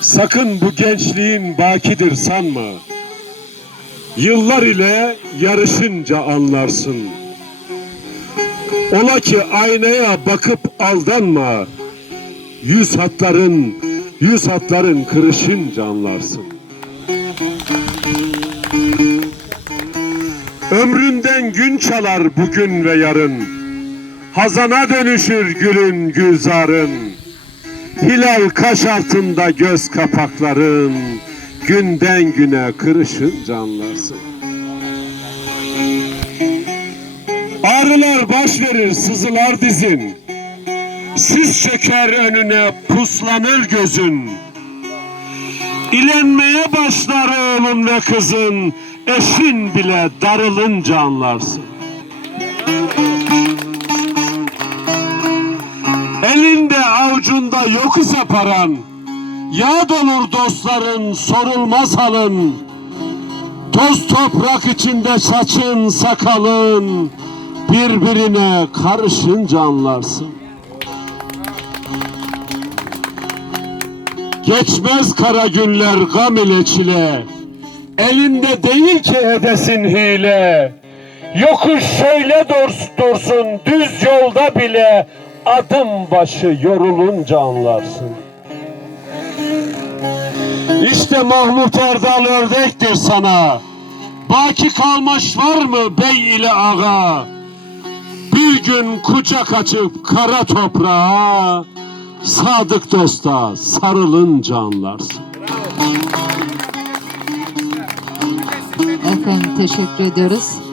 Sakın bu gençliğin bakidir sanma. Yıllar ile yarışınca anlarsın. Ola ki aynaya bakıp aldanma. Yüz hatların, yüz hatların kırışınca anlarsın. Ömründen gün çalar bugün ve yarın. Hazana dönüşür gülün gülzarın. Hilal kaş altında göz kapakların. Günden güne kırışınca anlarsın. Ağrılar baş verir, sızılar dizin. Sis çöker önüne, puslanır gözün. İlenmeye başlar oğlun ve kızın. Eşin bile darılınca anlarsın. Avucunda yok ise paran, Yağ dolur dostların sorulmaz halın. Toz toprak içinde saçın sakalın, Birbirine karışınca anlarsın. Geçmez kara günler gam ile çile, Elinde değil ki edesin hile. Yokuş şöyle dursun düz yolda bile adım başı yorulunca anlarsın. İşte Mahmut Erdal ördektir sana. Baki kalmış var mı bey ile ağa? Bir gün kucak açıp kara toprağa, sadık dosta sarılınca anlarsın. Efendim teşekkür ediyoruz.